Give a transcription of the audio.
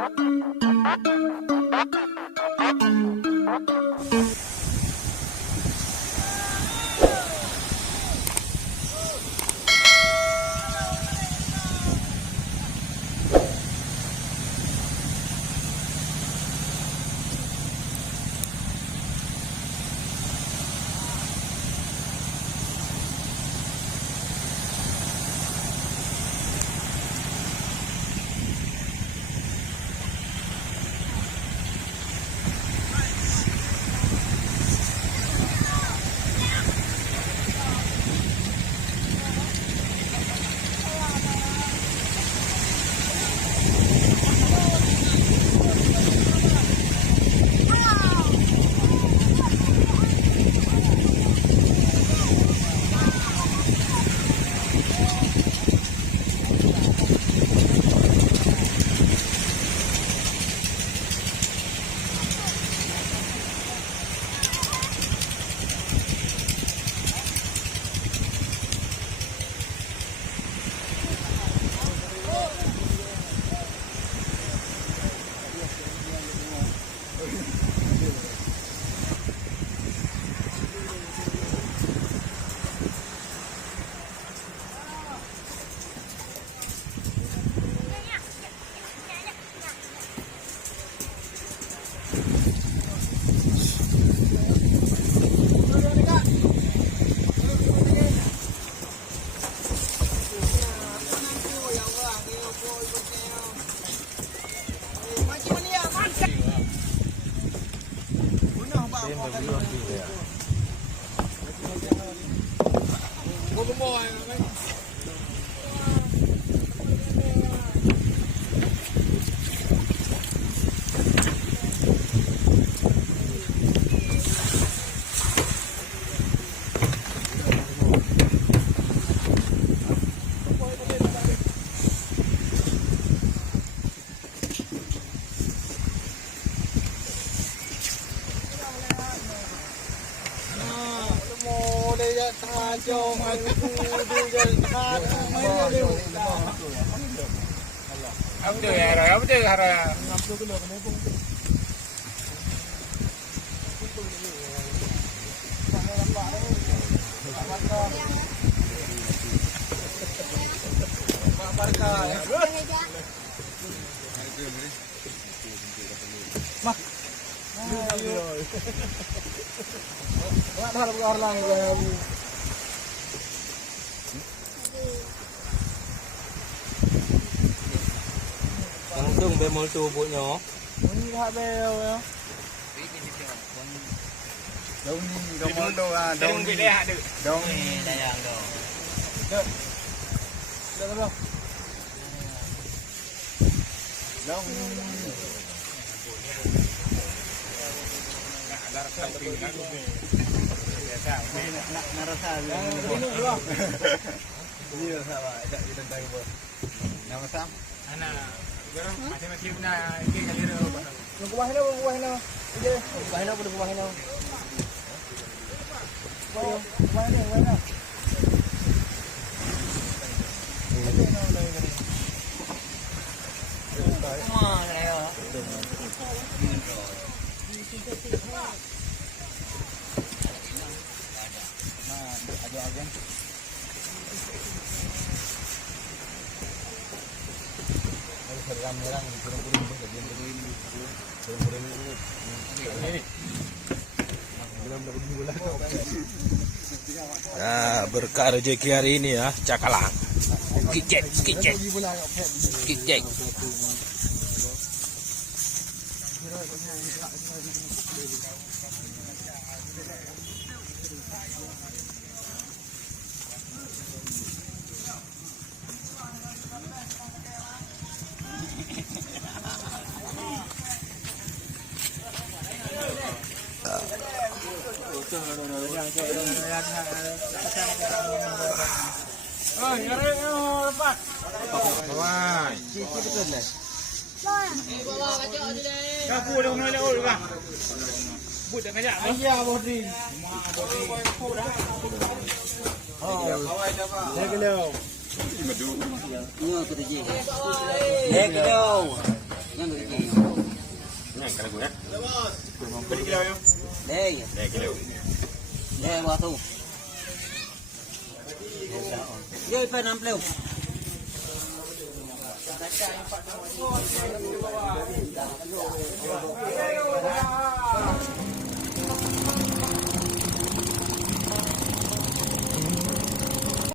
Apa tu hara? Langsung bemol tu buatnya. Ini dah bel ya. Daun ni daun tu ah daun ni daun ni Dayang tu. Dah dah. daun ni Ada rasa pinggang tu. Biasa. nak rasa Ini lah. ni rasa apa tak kita tahu apa nama sam Anak. Gerang masih nak ini kali tu. Buah ni, buah ni. Ini. Buah ni, buah ni. Buah ni. Nah, berkah rezeki hari ini ya, cakalang. Kicek. Oh, nyari lepas. Wah, Cici betul lah. Kapu dah mulai dah ul kan. But dah ngajak. Ayah bodin. Dia kelau. Leg dong. Yan, kala gue ya. Beri kilo yuk. Deh, Deh, kilo. deh waktu. Yo ipa nampleo.